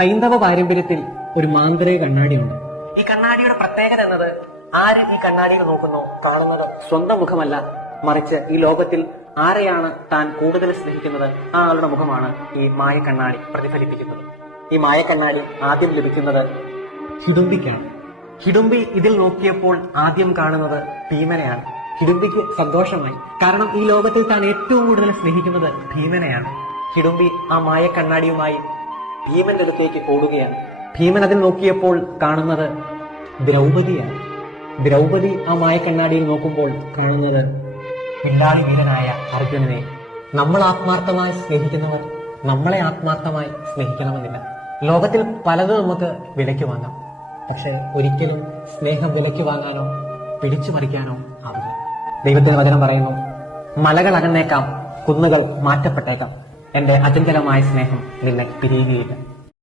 ഹൈന്ദവ പാരമ്പര്യത്തിൽ ഒരു മാന്ത്രിക കണ്ണാടിയുണ്ട്. ഈ കണ്ണാടിയുടെ പ്രത്യേകത എന്നത് ആര് ഈ കണ്ണാടിയിൽ നോക്കുന്നോ കാണുന്നത് സ്വന്തം മുഖമല്ല, മറിച്ച് ഈ ലോകത്തിൽ ആരെയാണ് താൻ കൂടുതൽ സ്നേഹിക്കുന്നത് ആ ആളുടെ മുഖമാണ് ഈ മായ കണ്ണാടി പ്രതിഫലിപ്പിക്കുന്നത്. ഈ മായ കണ്ണാടി ആദ്യം ലഭിക്കുന്നത് ഹിഡുംബിക്കാണ്. ഹിഡുംബി ഇതിൽ നോക്കിയപ്പോൾ ആദ്യം കാണുന്നത് ഭീമനെയാണ്. ഹിഡുംബിക്ക് സന്തോഷമായി, കാരണം ഈ ലോകത്തിൽ താൻ ഏറ്റവും കൂടുതൽ സ്നേഹിക്കുന്നത് ഭീമനെയാണ്. ഹിഡുംബി ആ മായ കണ്ണാടിയുമായി ഭീമന്റെ അടുത്തേക്ക് ഓടുകയാണ്. ഭീമൻ അതിൽ നോക്കിയപ്പോൾ കാണുന്നത് ദ്രൗപദിയാണ്. ദ്രൗപദി ആ മായ കണ്ണാടിയിൽ നോക്കുമ്പോൾ കാണുന്നത് പിള്ളാളി വീരനായ അർജുനനെ. നമ്മൾ ആത്മാർത്ഥമായി സ്നേഹിക്കുന്നവർ നമ്മളെ ആത്മാർത്ഥമായി സ്നേഹിക്കണമെന്നില്ല. ലോകത്തിൽ പലതും നമുക്ക് വിലയ്ക്ക് വാങ്ങാം, പക്ഷെ ഒരിക്കലും സ്നേഹം വിലയ്ക്ക് വാങ്ങാനോ പിടിച്ചു പറിക്കാനോ ആവില്ല. ദൈവത്തിന്റെ വചനം പറയുന്നു, മലകൾ അകന്നേക്കാം, കുന്നുകൾ മാറ്റപ്പെട്ടേക്കാം, എന്റെ അചഞ്ചലമായ സ്നേഹം നിന്നെ പിരിയുകയില്ല.